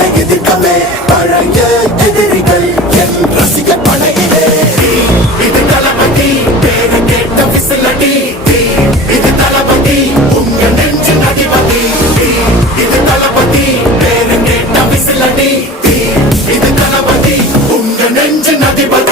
என்னை எதிர்க்கவே பழைய எதிரிகள் என் ரசிக படையிலே. இது தளபதி பேரு கேட்ட விசிலடி, இது தளபதி உங்க நெஞ்சின் அதிபதி. இது தளபதி பேரு கேட்ட விசிலடி, இது தளபதி உங்க நெஞ்சின் அதிபதி.